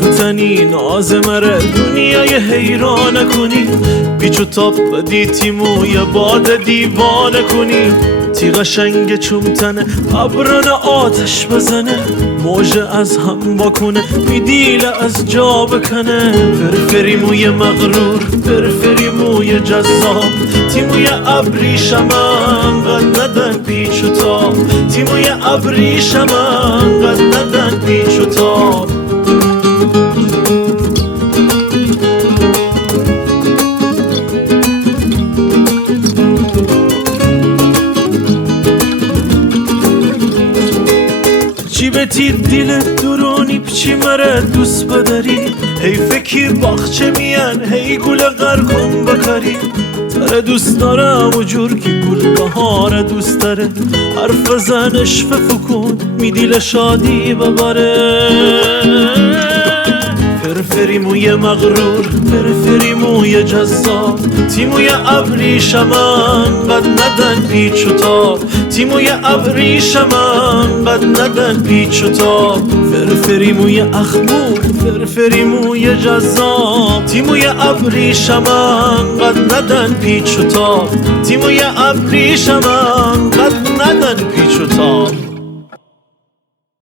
تو تنی ناز مره دنیای حیرانه کنی، بیچو تاب بدی تیموی باد دیوانه کنی. تی قشنگ چومتنه ابرن آتش بزنه، موجه از هم واکنه میدیل از جا بکنه. فرفری موی مغرور فرفری موی جذاب، تی موی ابریشمن قد ندن پیچ و تاب، تی موی ابریشمن قد ندن پیچ و تاب. چی بتی دیل درونی بچی مره دوست بداری، حیفه کی باخچه میان هی گل غرقم بکاری. تره دوست دارم و جور کی گل بهاره دوست داره، حرف زنش فکن می دیل شادی بباره. فرفری موی مغرور فرفری موی جذاب، تی موی ابریشمن قد ندن پیچ و تاب، تی موی ابریشمن قد ندن پیچ و تاب. فرفری موی اخمور فرفری موی جذاب، تی موی ابریشمن قد ندن پیچ و تاب، تی موی ابریشمن قد ندن پیچ و تاب.